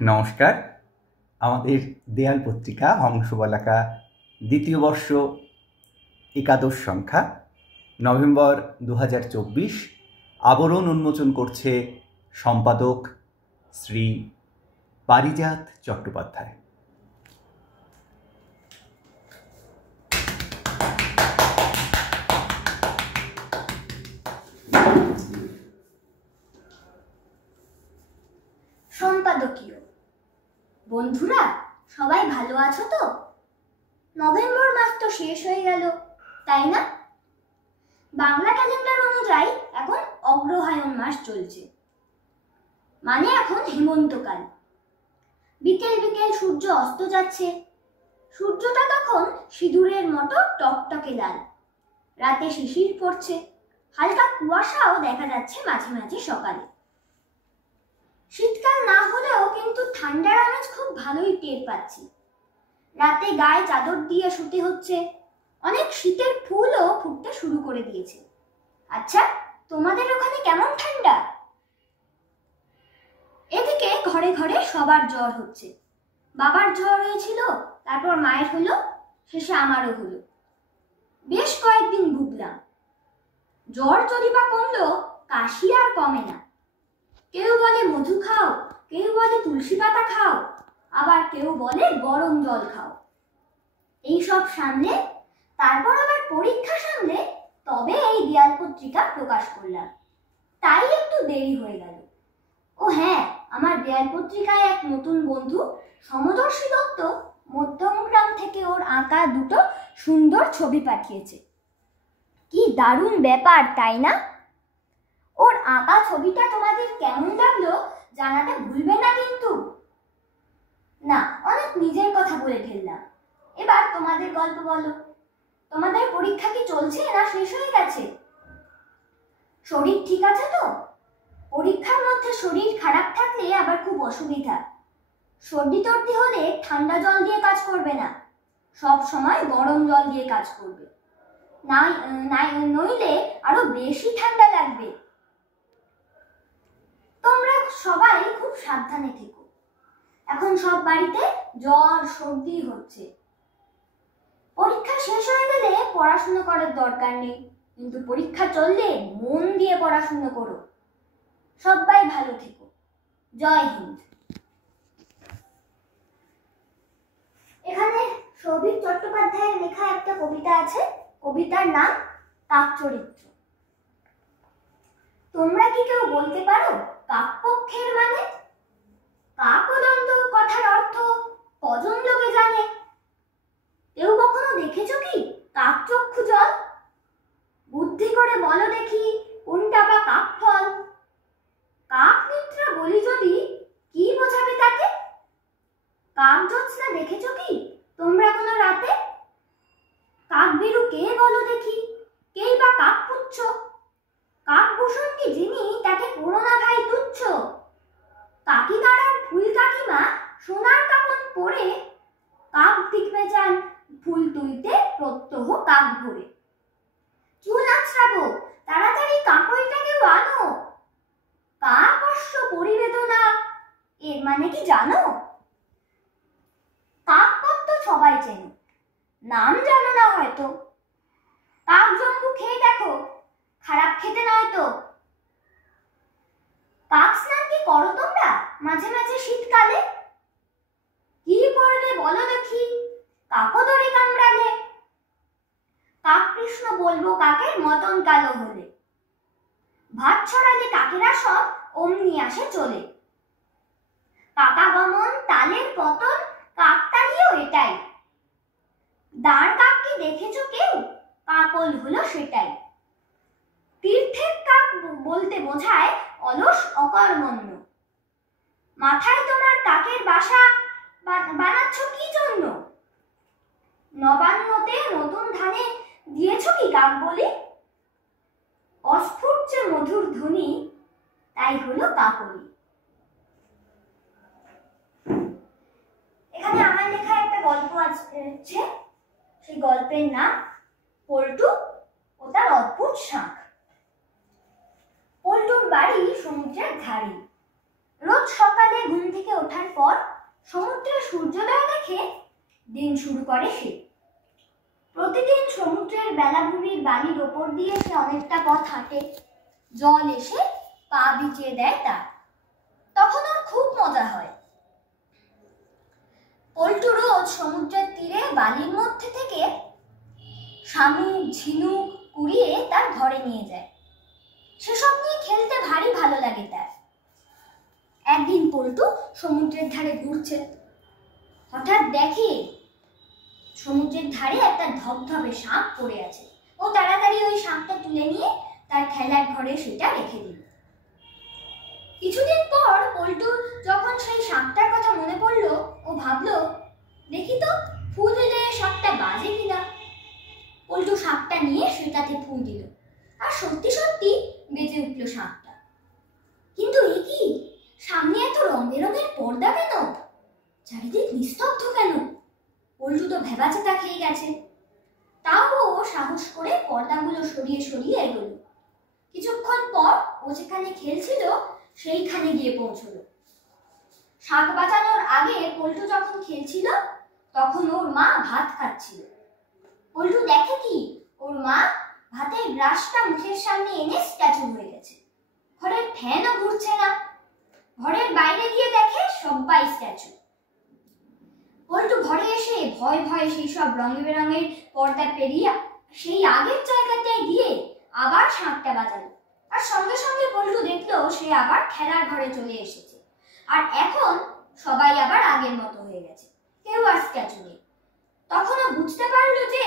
নমস্কার। আমাদের দেয়াল পত্রিকা হংসবলাকা দ্বিতীয় বর্ষ একাদশ সংখ্যা নভেম্বর 2024 আবরণ উন্মোচন করছে সম্পাদক শ্রী পারিজাত চট্টোপাধ্যায়। সম্পাদকীয়। বন্ধুরা, সবাই ভালো আছো তো? নভেম্বর মাস তো শেষ হয়ে গেল, তাই না? বাংলা ক্যালেন্ডার অনুযায়ী এখন অগ্রহায়ণ মাস চলছে, মানে এখন হেমন্তকাল। বিকেল বিকেল সূর্য অস্ত যাচ্ছে। সূর্যটা তখন সিঁদুরের মতো টকটকে লাল। রাতে শিশির পড়ছে, হালকা কুয়াশাও দেখা যাচ্ছে মাঝে মাঝে সকালে। শীতকাল না হলেও কিন্তু ঠান্ডার আমেজ খুব ভালোই টের পাচ্ছি। রাতে গায়ে চাদর দিয়ে শুতে হচ্ছে। অনেক শীতের ফুলও ফুটতে শুরু করে দিয়েছে। আচ্ছা, তোমাদের ওখানে কেমন ঠান্ডা? এদিকে ঘরে ঘরে সবার জ্বর হচ্ছে। বাবার জ্বর হয়েছিল, তারপর মায়ের হলো, শেষে আমারও হলো। বেশ কয়েকদিন ভুগলাম। জ্বর যদি বা কমলো, কাশি আর কমে না। কেউ বলে মধু খাও, কেউ বলে তুলসী পাতা খাও, আবার কেউ বলে গরম জল খাও। এইসব সামনে, তারপর আবার পরীক্ষা সামনে, তবে এই দেয়াল পত্রিকা প্রকাশ করলাম। তাই একটু দেরি হয়ে গেল। ও হ্যাঁ, আমার দেয়াল পত্রিকায় এক নতুন বন্ধু সমদর্শী দত্ত মধ্যমগ্রাম থেকে ওর আঁকা দুটো সুন্দর ছবি পাঠিয়েছে। কি দারুণ ব্যাপার, তাই না? ওর আঁকা ছবিটা তোমাদের কেমন লাগলো জানাতে ভুলবে না কিন্তু। না, অনেক নিজের কথা বলে ফেললাম। এবার তোমাদের গল্প বলো। তোমাদের পরীক্ষা কি চলছে না শেষ হয়ে গেছে? শরীর ঠিক আছে তো? পরীক্ষার মধ্যে শরীর খারাপ থাকলে আবার খুব অসুবিধা। সর্দি টর্দি হলে ঠান্ডা জল দিয়ে কাজ করবে না, সব সময় গরম জল দিয়ে কাজ করবে। নইলে আরো বেশি ঠান্ডা লাগবে। তোমরা সবাই খুব সাবধানে থেকো। এখন সব বাড়িতে জ্বর সর্দি হচ্ছে। পরীক্ষা শেষ হয়ে গেলে পড়াশোনা করার দরকার নেই, কিন্তু পরীক্ষা চললে মন দিয়ে পড়াশোনা করো। সবাই ভালো থেকো। জয় হিন্দ। এখানে সৌভিক চট্টোপাধ্যায়ের লেখা একটা কবিতা আছে। কবিতার নাম কাকচরিত্র। তোমরা কি কেউ বলতে পারো কাকপক্ষের মানে? কাকদন্ত কথার অর্থ কজন লোকে জানে? কেউ কখনো দেখেছো কি কাকচক্ষু জল? বুদ্ধি করে বলো দেখি, কোনটা বা কাক ফল? কাক নিদ্রা বলি যদি, কি বোঝাবে তাকে? কাক জ্যোৎস্না দেখেছো কি তোমরা কোনো রাতে? কাক বিরু কে বলো দেখি, কেই বা কাক পুচ্ছ? কাকভূষণ কি যিনি, তাকে করো না ভাই তুচ্ছ। কাকিনাড়ার ফুল কাকিমা সোনার কাপন পরে, কাক দেখবে যান ফুল তুলতে প্রত্যহ কাক ভরে। চুল আছড়াবো, তাড়াতাড়ি কাকইটাকেও আনো। কাক অশ্ব পরিবেদনা, এর মানে কি জানো? কাক পদ তো সবাই চেনো, নাম জানো না হয়তো। কাক জম্বু খেয়ে দেখো, খারাপ খেতে নয় তো। কাক স্নান কি করো তোমরা মাঝে মাঝে শীতকালে? কি করবে বলো দেখি, কাকদরে কামড়ালে? কাক কৃষ্ণ বলবো কাকের মতন কালো হলে। ভাত ছড়ালে কাকেরা সব অমনি আসে চলে। কাকা গমন তালের পতন, কাকতালিও এটাই। দাঁড় কাক কি দেখেছো কেউ? কাকল হলো সেটাই। তীর্থের কাক বলতে বোঝায় অলস অকর্মণ্য। মাথায় তোমার কাকের বাসা বানাচ্ছ কি জন্য? নবান্নতে নতুন ধানে দিয়েছ কি কাক বলি? অস্ফুট যে মধুর ধ্বনি, তাই হলো কাকলি। এখানে আমার লেখা একটা গল্প আছে, সেই গল্পের নাম পল্টু ও তার অদ্ভুত শাঁখ। পল্টুর বাড়ি সমুদ্রের ধারে। রোজ সকালে ঘুম থেকে ওঠার পর সমুদ্রে সূর্যোদয় দেখে দিন শুরু করে সে। প্রতিদিন সমুদ্রের বেলাভূমির বালির ওপর দিয়ে সে অনেকটা পথ হাঁটে। জল এসে পা ভিজিয়ে দেয় তার। তখন ওর খুব মজা হয়। পল্টু রোজ সমুদ্রের তীরে বালির মধ্যে থেকে শামুক, ঝিনুক কুড়িয়ে তার ঘরে নিয়ে যায়। সেসব নিয়ে খেলতে ভারী ভালো লাগে তার। একদিন পল্টু সমুদ্রের ধারে ঘুরছে। হঠাৎ দেখে সমুদ্রের ধারে একটা ধবধবে সাপ পড়ে আছে। ও তাড়াতাড়ি ওই সাপটা তুলে নিয়ে তার খেলার ঘরে সেটা রেখে দিল। কিছুদিন পর পল্টুর যখন সেই সাপটার কথা মনে পড়লো, ও ভাবলো, দেখি তো ফু দিলে সাপটা বাজে কিনা। পল্টু সাপটা নিয়ে সেটাতে ফু দিল, আর সত্যি সত্যি বেজে উঠল সাপটা। কিন্তু এ কি, সামনে এত রং বেরঙের পর্দা কেন? চারিদিক নিস্তব্ধ কেন? পল্টু তো ভেবাচেতা খেয়ে গেছে। তাও ও সাহস করে পর্দাগুলো সরিয়ে সরিয়ে এগোলো। কিছুক্ষণ পর ও যেখানে খেলছিল সেইখানে গিয়ে পৌঁছলো। শাক বাঁচানোর আগে পল্টু যখন খেলছিল তখন ওর মা ভাত খাচ্ছিল। পল্টু দেখে কি, ওর মা ভাতের গ্রাসটা মুখের সামনে এনে স্ট্যাচু হয়ে গেছে। ঘরের ফ্যানও ঘুরছে না। ঘরের বাইরে গিয়ে দেখে সবাই স্ট্যাচু। পল্টু ঘরে এসে ভয় ভয়ে সেই সব রঙে বেরঙের পর্দা পেরিয়ে সেই আগের জায়গাটায় গিয়ে আবার শাঁখটা বাজালো। আর সঙ্গে সঙ্গে পল্টু দেখলো সে আবার খেলার ঘরে চলে এসেছে। আর এখন সবাই আবার আগের মতো হয়ে গেছে, কেউ আর স্ট্যাচু নেই। তখনও বুঝতে পারলো যে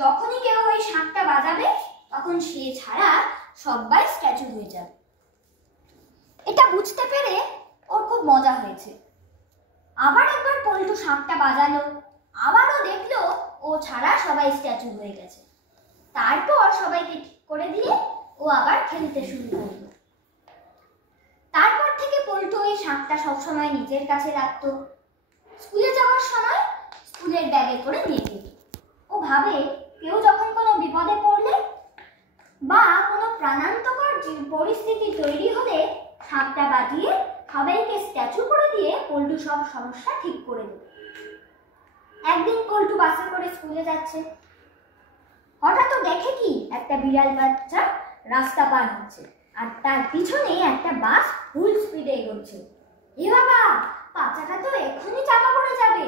যখনই কেউ ওই শাঁখটা বাজাবে তখন সে ছাড়া সবাই স্ট্যাচু হয়ে যাবে। এটা বুঝতে পেরে ওর খুব মজা হয়েছে। আবার একবার পল্টু শাঁখটা বাজালো, আবারও দেখলো ও ছাড়া সবাই স্ট্যাচু হয়ে গেছে। তারপর সবাইকে ঠিক করে দিয়ে ও আবার খেলতে শুরু করলো। তারপর থেকে পল্টু ওই শাঁখটা সবসময় নিজের কাছে রাখতো। স্কুলে যাওয়ার সময় স্কুলের ব্যাগে করে নিয়ে যেত। ও ভাবে কেউ যখন কোনো বিপদে পড়লে বা কোনো প্রাণান্তকর পরিস্থিতি তৈরি হলে শাঁখটা বাজিয়ে সবাইকে স্ট্যাচু করে দিয়ে পল্টু সব সমস্যা ঠিক করে দেবে। একদিন পল্টু বাসে করে স্কুলে যাচ্ছে। হঠাৎ দেখে কি, একটা বিড়াল বাচ্চা রাস্তা পার হচ্ছে, আর তার পিছনে একটা বাস ফুল স্পিডে এগোচ্ছে। এ বাবা, বাচ্চাটা তো এক্ষুনি চাপা পড়ে যাবে,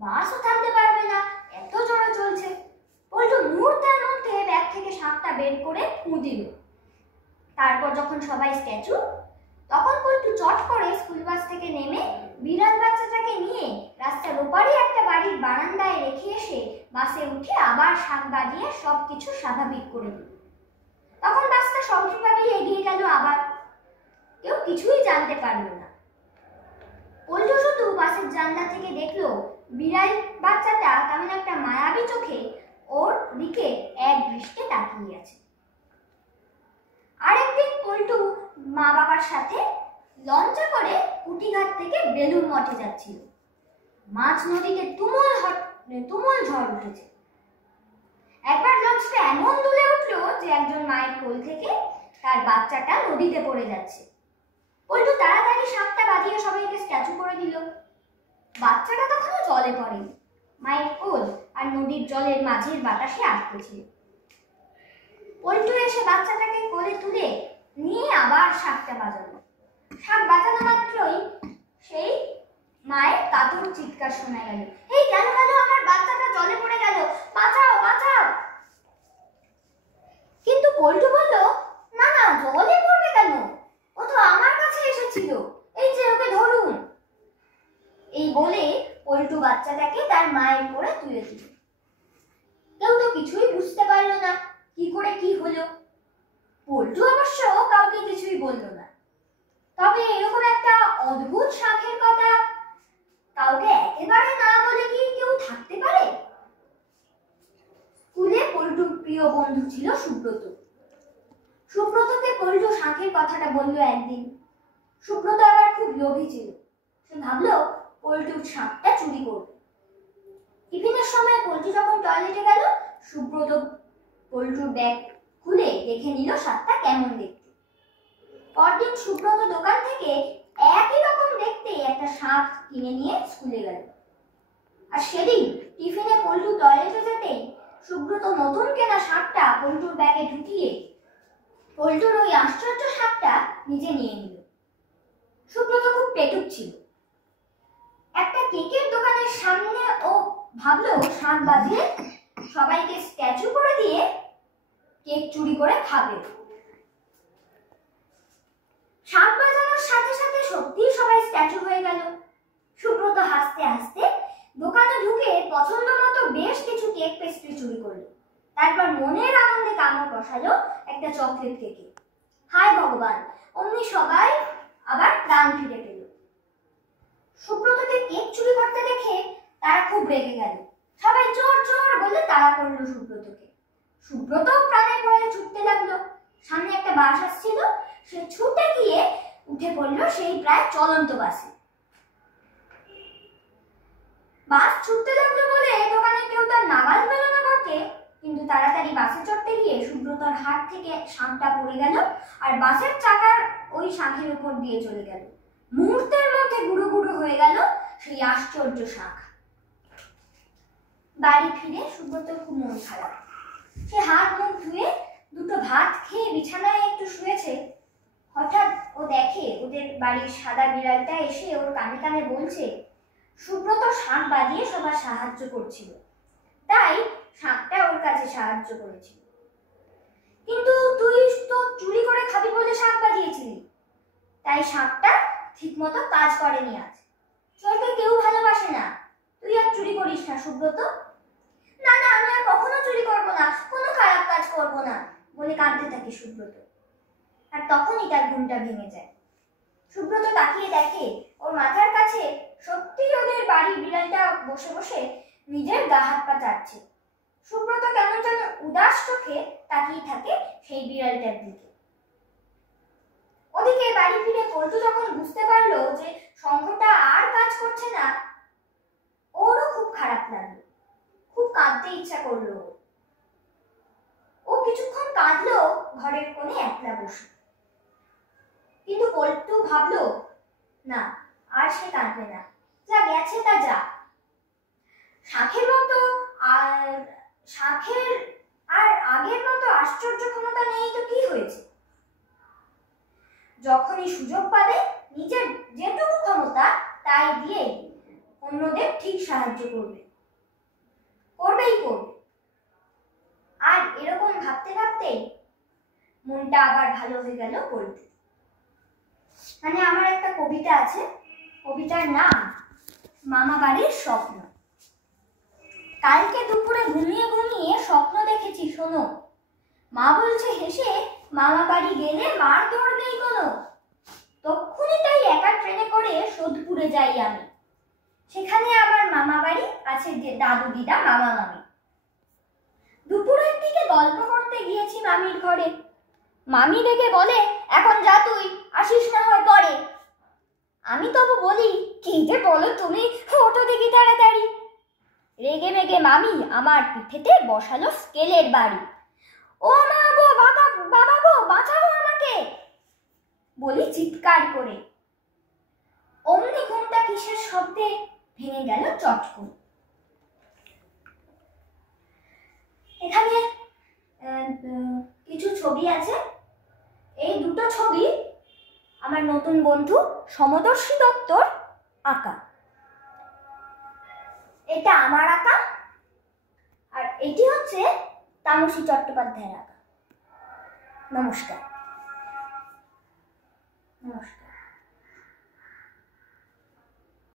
বাসও থামতে পারবে না, এত জোরে চলছে। পল্টু মুহূর্তের মধ্যে ব্যাগ থেকে শাঁখটা বের করে ফু দিল। তারপর যখন সবাই স্ট্যাচু, তখন পল্টু চট করে স্কুল বাস থেকে নেমে বিড়াল বাচ্চাটাকে নিয়ে রাস্তার ওপারে একটা বাড়ির বারান্দায় রেখে এসে বাসে উঠে আবার শাঁখ বাজিয়ে সবকিছু স্বাভাবিক করে দিল। তখন বাসটা সঠিকভাবেই এগিয়ে গেল। আবার কেউ কিছুই জানতে পারলো না। পল্টু শুধু বাসের জানলা থেকে দেখলো বিড়াল বাচ্চাটা কেমন একটা মায়াবী চোখে ওর দিকে এক দৃষ্টে তাকিয়ে আছে। আরেকদিন পল্টু মা বাবার সাথে লঞ্চে করে কুটিঘাট থেকে বেলুড় মঠে যাচ্ছিল। মাঝ নদীতে তুমুল ঝড় উঠেছে। একবার লঞ্চটা এমন দুলে উঠলো যে একজন মায়ের কোল থেকে তার বাচ্চাটা নদীতে পড়ে যাচ্ছে। পল্টু তাড়াতাড়ি শাঁখটা বাজিয়ে সবাইকে স্ট্যাচু করে দিল। বাচ্চাটা তখনও জলে পড়েনি, মায়ের কোল আর নদীর জলের মাঝের বাতাসে আটকে ছিল। পল্টু এসে বাচ্চাটাকে কোলে তুলে নিয়ে আবার শাঁখটা বাজালো। শাঁখ বাজানো মাত্রই সেই মায়ের কাতর চিৎকার শোনা গেল, এই কেন গেল, আমার বাচ্চাটা জলে পড়ে গেল, বাঁচাও বাঁচাও। কিন্তু পল্টু বলল, না না, জলে পড়বে কেন, ও তো আমার কাছে এসেছিল, এই যে ওকে ধরুন। এই বলে পল্টু বাচ্চাটাকে তার মায়ের কোলে তুলে দিল। কেউ তো কিছুই বুঝতে পারলো না কি করে কি হলো। পল্টু অবশ্য কাউকে কিছুই বলল না। তবে এরকম একটা অদ্ভুত শাঁখের কথা কাউকে একেবারে না বলে কি কেউ থাকতে পারে? স্কুলে পল্টুর প্রিয় বন্ধু ছিল সুব্রত। সুব্রতকে পল্টু শাঁখের কথাটা বলল একদিন। সুব্রত আবার খুব লোভী ছিল। সে ভাবলো পল্টুর শাঁখটা চুরি করবে। টিফিনের সময় পল্টু যখন টয়লেটে গেল, সুব্রত পল্টুর ব্যাগ খুলে দেখে নিল শাঁখটা কেমন দেখতে। পরদিন সুব্রত দোকান থেকে একই রকম দেখতে একটা শাঁখ কিনে নিয়ে স্কুলে গেল। আর সেদিন টিফিনে পল্টু টয়লেটে যেতেই সুব্রত নতুন কেনা শাঁখটা পল্টুর ব্যাগে ঢুকিয়ে পল্টুর ওই আশ্চর্য শাঁখটা নিজে নিয়ে নিল। সুব্রত খুব পেটুক ছিল। একটা কেকের দোকানের সামনে ও ভাবলো শাঁখ বাজিয়ে সবাইকে স্ট্যাচু করে দিয়ে কেক চুরি করে খাবে। শাঁখ বাজানোর সাথে সাথে সত্যি সবাই স্ট্যাচু হয়ে গেল। সুব্রত হাসতে হাসতে দোকানে ঢুকে পছন্দ মতো বেশ কিছু কেক পেস্ট্রি চুরি করলো। তারপর মনের আনন্দে কামড় বসালো একটা চকলেট কেকে। হায় ভগবান, অমনি সবাই আবার প্রাণ ফিরে পেল। সুব্রতকে কেক চুরি করতে দেখে তারা খুব রেগে গেল। সবাই চোর চোর বলে তাড়া করলো সুব্রতকে। সুব্রত প্রাণের ভয়ে ছুটতে লাগলো। সামনে একটা বাস আসছিল, সে ছুটে গিয়ে উঠে পড়লো সেই প্রায় চলন্ত বাসে। বাস ছুটতে লাগলো বলে দোকানে কেউ তার নাগাল পেল না বটে, কিন্তু তাড়াতাড়ি বাসে চড়তে গিয়ে সুব্রতর হাত থেকে শাঁখটা পড়ে গেল আর বাসের চাকার ওই শাঁখের উপর দিয়ে চলে গেল। মুহূর্তের মধ্যে গুঁড়ো গুঁড়ো হয়ে গেল সেই আশ্চর্য শাঁখ। বাড়ি ফিরে সুব্রতর খুব মন খারাপ। সে হাত মুখ ধুয়ে দুটো ভাত খেয়ে বিছানায় একটু শুয়েছে। হঠাৎ ও দেখে ওদের বাড়ির সাদা বিড়ালটা এসে ওর কানে কানে বলছে সুব্রত শাঁখ বাজিয়ে সবার সাহায্য করছিল, তাই শাঁখটা ওর কাছে সাহায্য করেছিল। কিন্তু তুই তো চুরি করে খাবি বলে শাঁখ বাজিয়েছিলি, তাই শাঁখটা ঠিক মতো কাজ করেনি আজ। চোরকে কেউ ভালোবাসে না, তুই আর চুরি করিস না সুব্রত। না না, আমি আর কখনো চুরি করবো না, কোনো খারাপ কাজ করবো না বলে কাঁদতে থাকে সুব্রত। আর তখনই তার ঘুমটা ভেঙে যায়। সুব্রত তাকিয়ে দেখে ওর মাথার কাছে সত্যি ওদের বাড়ির বিড়ালটা বসে বসে নিজের গা হাত পা চাটছে। সুব্রত কেমন যেন উদাস চোখে তাকিয়ে থাকে সেই বিড়ালটার দিকে। ওদিকে বাড়ি ফিরে পল্টু যখন বুঝতে পারলো যে শঙ্খটা আর কাজ করছে না, ওরও খুব খারাপ লাগলো, খুব কাঁদতে ইচ্ছা করলো। ও কিছুক্ষণ কাঁদলো ঘরের কোণে একলা বসে। কিন্তু পল্টু ভাবলো না, আর সে কাঁদবে না, যা গেছে তা যা। শাঁখের আর আগের মতো আশ্চর্য ক্ষমতা নেই তো কি হয়েছে? যখনই সুযোগ পাবে নিজের যেটুকু ক্ষমতা তাই দিয়ে অন্যদের ঠিক সাহায্য করবেই করবে। আর এরকম ভাবতে ভাবতে মনটা আবার ভালো হয়ে গেল পল্টু। মানে আমার একটা কবিতা আছে, কবিতার নাম মামা বাড়ির স্বপ্ন। কালকে দুপুরে ঘুমিয়ে ঘুমিয়ে স্বপ্ন দেখেছি শোনো, মা বলছে হেসে মামা বাড়ি গেলে মার দৌড় নেই কোনো। তক্ষুনি তাই একা ট্রেনে করে সোদপুরে যাই আমি, সেখানে আবার মামা বাড়ি আছে দাদু দিদা মামা মামি। দুপুরের দিকে গল্প করতে গিয়েছি মামির ঘরে, মামি ডেকে বলে এখন যা তুই, আসিস না হয় পরে। আমি তবু বলি কি যে বলো তুমি, ওঠো দেখি তাড়াতাড়ি। রেগে মেগে মামি আমার পিঠেতে বসালো স্কেলের বাড়ি। ও মা গো, বাবা গো, বাঁচাও আমাকে বলি চিৎকার করে। অমনি ঘুমটা কিসের শব্দে ভেঙে গেল চটকন। এখানে কিছু ছবি আছে, এই দুটো ছবি আমার নতুন বন্ধু সমদর্শী দত্তর আঁকা। এটা আমার আঁকা আর এটি হচ্ছে তামসী চট্টোপাধ্যায়ের আঁকা। নমস্কার।